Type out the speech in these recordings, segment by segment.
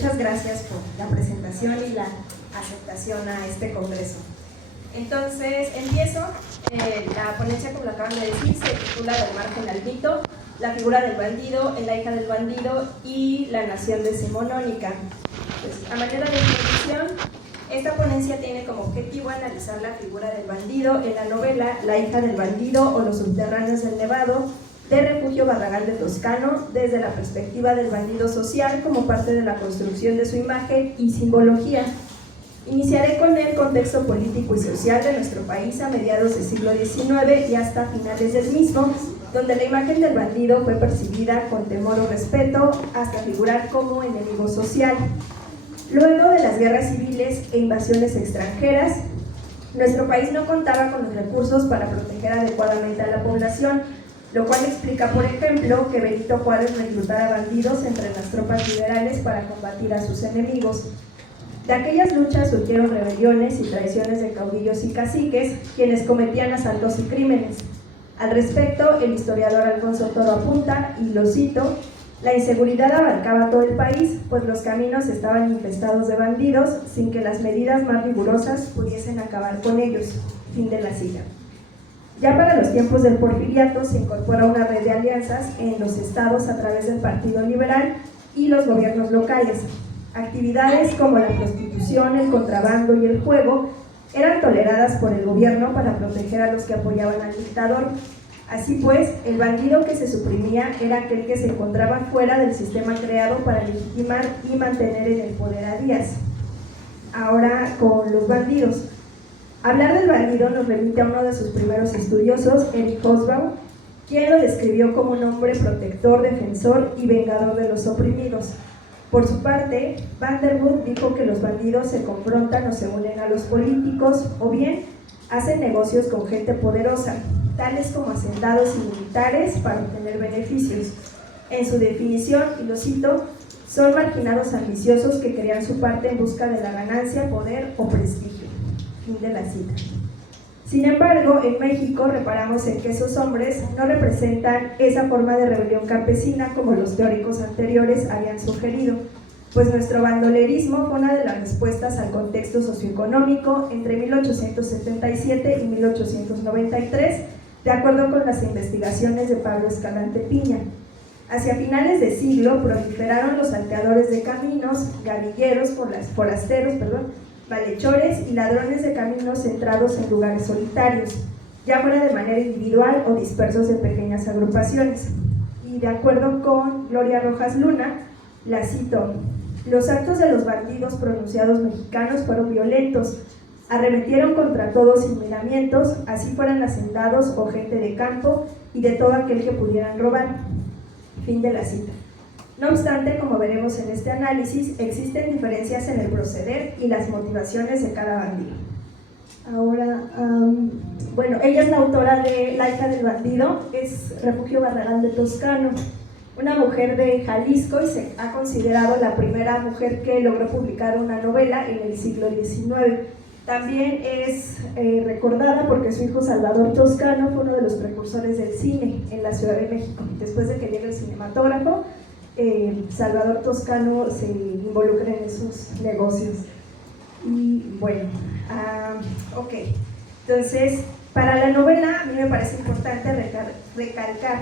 muchas gracias por la presentación y la aceptación a este congreso. Entonces, empiezo. La ponencia, como lo acaban de decir, se titula Del margen al mito, la figura del bandido, la hija del bandido y la nación decimonónica. Pues, a manera de introducción, esta ponencia tiene como objetivo analizar la figura del bandido en la novela La hija del bandido o Los subterráneos del Nevado, de Refugio Barragán de Toscano, desde la perspectiva del bandido social como parte de la construcción de su imagen y simbología. Iniciaré con el contexto político y social de nuestro país a mediados del siglo XIX y hasta finales del mismo, donde la imagen del bandido fue percibida con temor o respeto hasta figurar como enemigo social. Luego de las guerras civiles e invasiones extranjeras, nuestro país no contaba con los recursos para proteger adecuadamente a la población, lo cual explica, por ejemplo, que Benito Juárez reclutara bandidos entre las tropas liberales para combatir a sus enemigos. De aquellas luchas surgieron rebeliones y traiciones de caudillos y caciques, quienes cometían asaltos y crímenes. Al respecto, el historiador Alfonso Toro apunta, y lo cito: la inseguridad abarcaba todo el país, pues los caminos estaban infestados de bandidos, sin que las medidas más rigurosas pudiesen acabar con ellos. Fin de la cita. Ya para los tiempos del Porfiriato se incorpora una red de alianzas en los estados a través del Partido Liberal y los gobiernos locales. Actividades como la prostitución, el contrabando y el juego eran toleradas por el gobierno para proteger a los que apoyaban al dictador. Así pues, el bandido que se suprimía era aquel que se encontraba fuera del sistema creado para legitimar y mantener en el poder a Díaz. Ahora con los bandidos. Hablar del bandido nos remite a uno de sus primeros estudiosos, Eric Hobsbawm, quien lo describió como un hombre protector, defensor y vengador de los oprimidos. Por su parte, Van der Wood dijo que los bandidos se confrontan o se unen a los políticos o bien hacen negocios con gente poderosa, tales como hacendados y militares, para obtener beneficios. En su definición, y lo cito, son marginados ambiciosos que crean su parte en busca de la ganancia, poder o prestigio. Fin de la cita. Sin embargo, en México reparamos en que esos hombres no representan esa forma de rebelión campesina como los teóricos anteriores habían sugerido, pues nuestro bandolerismo fue una de las respuestas al contexto socioeconómico entre 1877 y 1893, de acuerdo con las investigaciones de Pablo Escalante Piña. Hacia finales de siglo proliferaron los salteadores de caminos, gavilleros, forasteros, malhechores y ladrones de caminos centrados en lugares solitarios, ya fuera de manera individual o dispersos en pequeñas agrupaciones. Y de acuerdo con Gloria Rojas Luna, la cito: los actos de los bandidos pronunciados mexicanos fueron violentos, arremetieron contra todos sin miramientos, así fueran hacendados o gente de campo y de todo aquel que pudieran robar. Fin de la cita. No obstante, como veremos en este análisis, existen diferencias en el proceder y las motivaciones de cada bandido. Ahora, ella es la autora de La hija del bandido, es Refugio Barragán de Toscano, una mujer de Jalisco, y se ha considerado la primera mujer que logró publicar una novela en el siglo XIX. También es recordada porque su hijo Salvador Toscano fue uno de los precursores del cine en la Ciudad de México. Después de que llega el cinematógrafo, Salvador Toscano se involucra en esos negocios. Y bueno, entonces, para la novela a mí me parece importante recalcar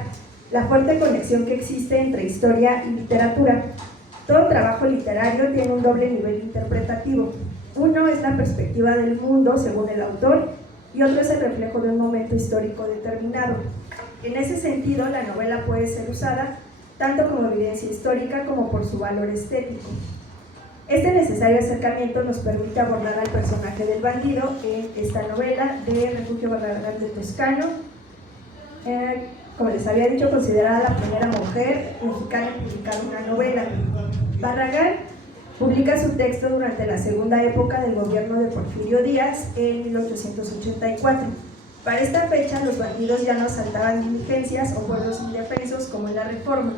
la fuerte conexión que existe entre historia y literatura. Todo trabajo literario tiene un doble nivel interpretativo. Uno es la perspectiva del mundo según el autor y otro es el reflejo de un momento histórico determinado. En ese sentido, la novela puede ser usada tanto como evidencia histórica como por su valor estético. Este necesario acercamiento nos permite abordar al personaje del bandido en esta novela de Refugio Barragán de Toscano, como les había dicho, considerada la primera mujer mexicana en publicar una novela. Barragán publica su texto durante la segunda época del gobierno de Porfirio Díaz en 1884. Para esta fecha, los bandidos ya no asaltaban diligencias o pueblos indefensos como en la Reforma.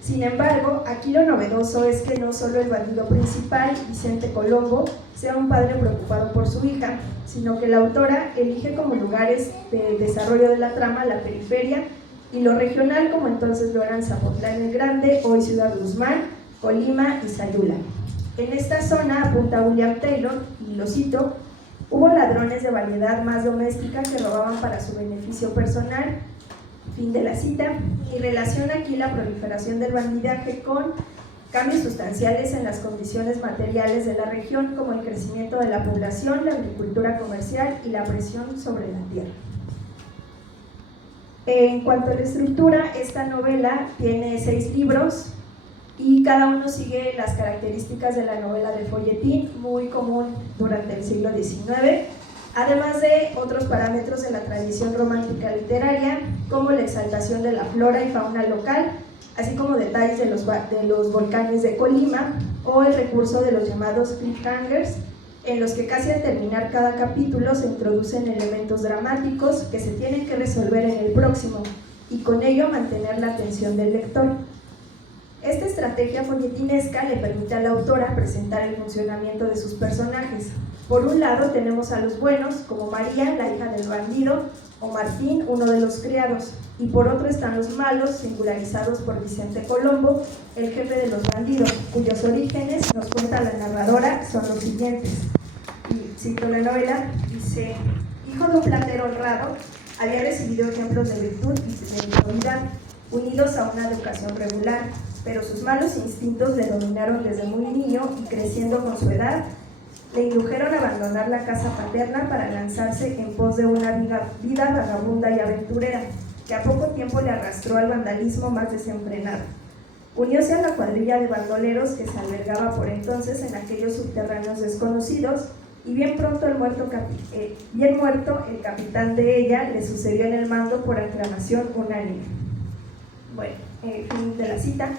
Sin embargo, aquí lo novedoso es que no solo el bandido principal, Vicente Colombo, sea un padre preocupado por su hija, sino que la autora elige como lugares de desarrollo de la trama la periferia y lo regional, como entonces lo eran Zapotlán el Grande, hoy Ciudad Guzmán, Colima y Sayula. En esta zona, apunta William Taylor, y lo cito, hubo ladrones de variedad más doméstica que robaban para su beneficio personal, fin de la cita, y relaciona aquí la proliferación del bandidaje con cambios sustanciales en las condiciones materiales de la región, como el crecimiento de la población, la agricultura comercial y la presión sobre la tierra. En cuanto a la estructura, esta novela tiene 6 libros y cada uno sigue las características de la novela de folletín, muy común durante el siglo XIX, además de otros parámetros de la tradición romántica literaria, como la exaltación de la flora y fauna local, así como detalles de los volcanes de Colima, o el recurso de los llamados cliffhangers, en los que casi al terminar cada capítulo se introducen elementos dramáticos que se tienen que resolver en el próximo, y con ello mantener la atención del lector. Esta estrategia folletinesca le permite a la autora presentar el funcionamiento de sus personajes. Por un lado tenemos a los buenos, como María, la hija del bandido, o Martín, uno de los criados, y por otro están los malos, singularizados por Vicente Colombo, el jefe de los bandidos, cuyos orígenes, nos cuenta la narradora, son los siguientes. Y cito la novela, dice: hijo de un platero honrado, había recibido ejemplos de virtud y de probidad, unidos a una educación regular, pero sus malos instintos le dominaron desde muy niño y creciendo con su edad, le indujeron a abandonar la casa paterna para lanzarse en pos de una vida vagabunda y aventurera, que a poco tiempo le arrastró al vandalismo más desenfrenado. Unióse a la cuadrilla de bandoleros que se albergaba por entonces en aquellos subterráneos desconocidos, y bien muerto el capitán de ella, le sucedió en el mando por aclamación unánime. Bueno, fin de la cita.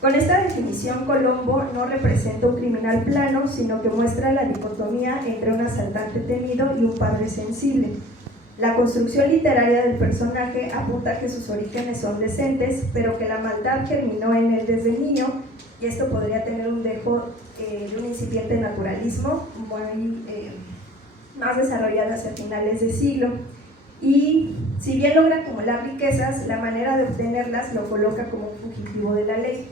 Con esta definición, Colombo no representa un criminal plano, sino que muestra la dicotomía entre un asaltante temido y un padre sensible. La construcción literaria del personaje apunta a que sus orígenes son decentes, pero que la maldad germinó en él desde niño, y esto podría tener un dejo de un incipiente naturalismo más desarrollado hacia finales de siglo. Y si bien logra acumular riquezas, la manera de obtenerlas lo coloca como un fugitivo de la ley.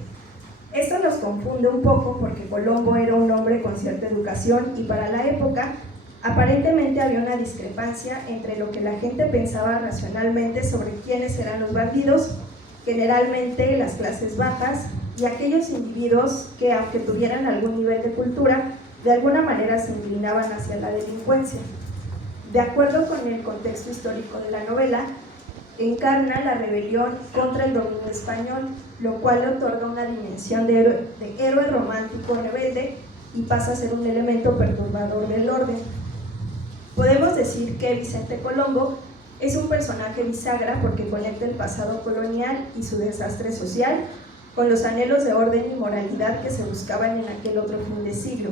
Esto nos confunde un poco porque Colombo era un hombre con cierta educación y para la época aparentemente había una discrepancia entre lo que la gente pensaba racionalmente sobre quiénes eran los bandidos, generalmente las clases bajas, y aquellos individuos que, aunque tuvieran algún nivel de cultura, de alguna manera se inclinaban hacia la delincuencia. De acuerdo con el contexto histórico de la novela, encarna la rebelión contra el dominio español, lo cual le otorga una dimensión de héroe romántico rebelde y pasa a ser un elemento perturbador del orden. Podemos decir que Vicente Colombo es un personaje bisagra porque conecta el pasado colonial y su desastre social con los anhelos de orden y moralidad que se buscaban en aquel otro fin de siglo.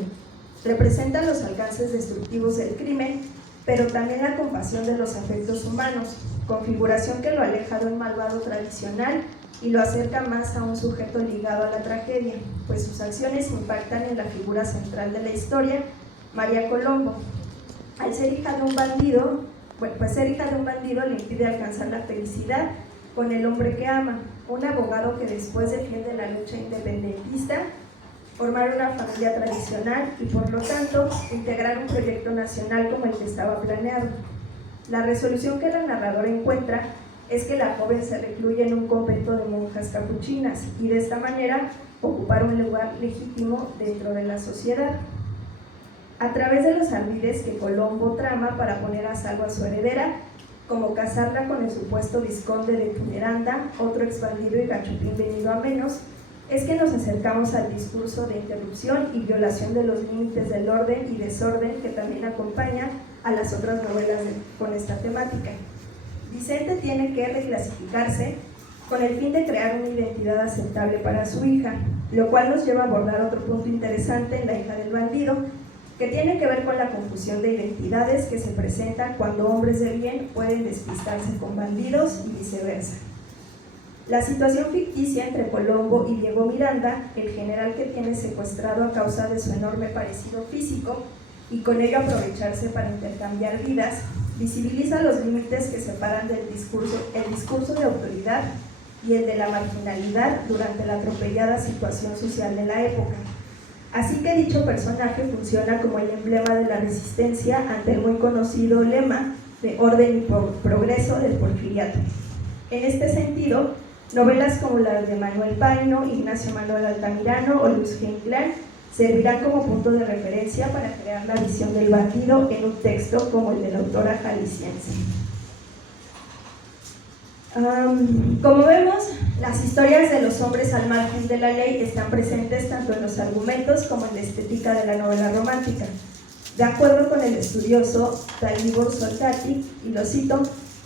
Representa los alcances destructivos del crimen, pero también la compasión de los afectos humanos, configuración que lo aleja de un malvado tradicional y lo acerca más a un sujeto ligado a la tragedia, pues sus acciones impactan en la figura central de la historia, María Colombo. Al ser hija de un bandido, le impide alcanzar la felicidad con el hombre que ama, un abogado que después defiende la lucha independentista, formar una familia tradicional y por lo tanto integrar un proyecto nacional como el que estaba planeado. La resolución que la narradora encuentra es que la joven se recluye en un convento de monjas capuchinas y de esta manera ocupar un lugar legítimo dentro de la sociedad. A través de los ardides que Colombo trama para poner a salvo a su heredera, como casarla con el supuesto vizconde de Puneranda, otro expandido y gachupín venido a menos, es que nos acercamos al discurso de interrupción y violación de los límites del orden y desorden que también acompaña a las otras novelas con esta temática. Vicente tiene que reclasificarse con el fin de crear una identidad aceptable para su hija, lo cual nos lleva a abordar otro punto interesante en La hija del bandido, que tiene que ver con la confusión de identidades que se presenta cuando hombres de bien pueden despistarse con bandidos y viceversa. La situación ficticia entre Colombo y Diego Miranda, el general que tiene secuestrado a causa de su enorme parecido físico y con ello aprovecharse para intercambiar vidas, visibiliza los límites que separan el discurso de autoridad y el de la marginalidad durante la atropellada situación social de la época. Así que dicho personaje funciona como el emblema de la resistencia ante el muy conocido lema de orden y progreso del porfiriato. En este sentido, novelas como las de Manuel Paino, Ignacio Manuel Altamirano o Luz Inclán servirán como punto de referencia para crear la visión del bandido en un texto como el de la autora jalisciense. Como vemos, las historias de los hombres al margen de la ley están presentes tanto en los argumentos como en la estética de la novela romántica. De acuerdo con el estudioso Dalibor Soltati, y lo cito,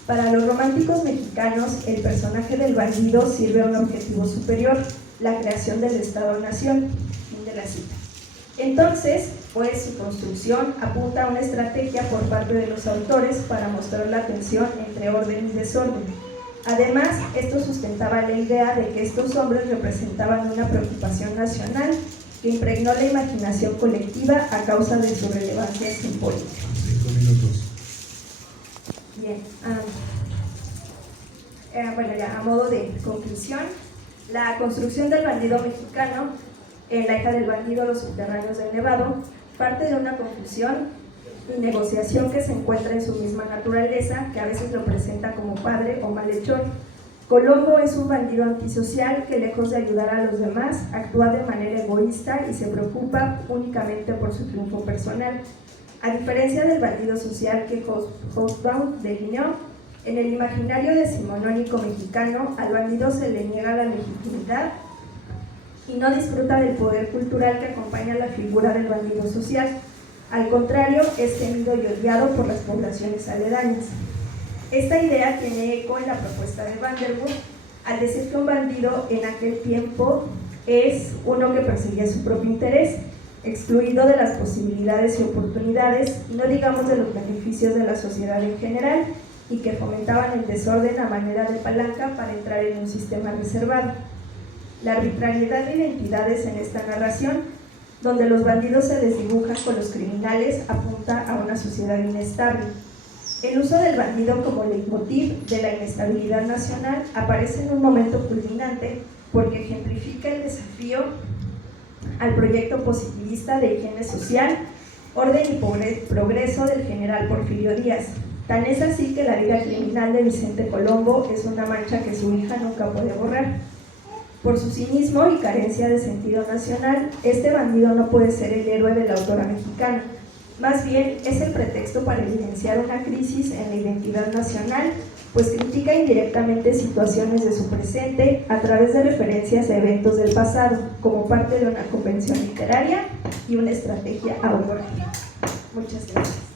para los románticos mexicanos el personaje del bandido sirve a un objetivo superior, la creación del Estado-Nación. Fin de la cita. Entonces, pues su construcción apunta a una estrategia por parte de los autores para mostrar la tensión entre orden y desorden. Además, esto sustentaba la idea de que estos hombres representaban una preocupación nacional que impregnó la imaginación colectiva a causa de su relevancia simbólica. 5 minutos. Bien, bueno, ya a modo de conclusión, la construcción del bandido mexicano en La hija del bandido, Los subterráneos del Nevado, parte de una confusión y negociación que se encuentra en su misma naturaleza, que a veces lo presenta como padre o malhechor. Colombo es un bandido antisocial que, lejos de ayudar a los demás, actúa de manera egoísta y se preocupa únicamente por su triunfo personal. A diferencia del bandido social que Hobsbawm delineó, en el imaginario decimonónico mexicano, al bandido se le niega la legitimidad y no disfruta del poder cultural que acompaña la figura del bandido social. Al contrario, es temido y odiado por las poblaciones aledañas. Esta idea tiene eco en la propuesta de Vanderburg, al decir que un bandido en aquel tiempo es uno que perseguía su propio interés, excluido de las posibilidades y oportunidades, no digamos de los beneficios de la sociedad en general, y que fomentaban el desorden a manera de palanca para entrar en un sistema reservado. La arbitrariedad de identidades en esta narración, donde los bandidos se desdibujan con los criminales, apunta a una sociedad inestable. El uso del bandido como leitmotiv de la inestabilidad nacional aparece en un momento culminante porque ejemplifica el desafío al proyecto positivista de higiene social, orden y progreso del general Porfirio Díaz. Tan es así que la vida criminal de Vicente Colombo es una mancha que su hija nunca puede borrar. Por su cinismo y carencia de sentido nacional, este bandido no puede ser el héroe de la autora mexicana. Más bien, es el pretexto para evidenciar una crisis en la identidad nacional, pues critica indirectamente situaciones de su presente a través de referencias a eventos del pasado, como parte de una convención literaria y una estrategia autoral. Muchas gracias.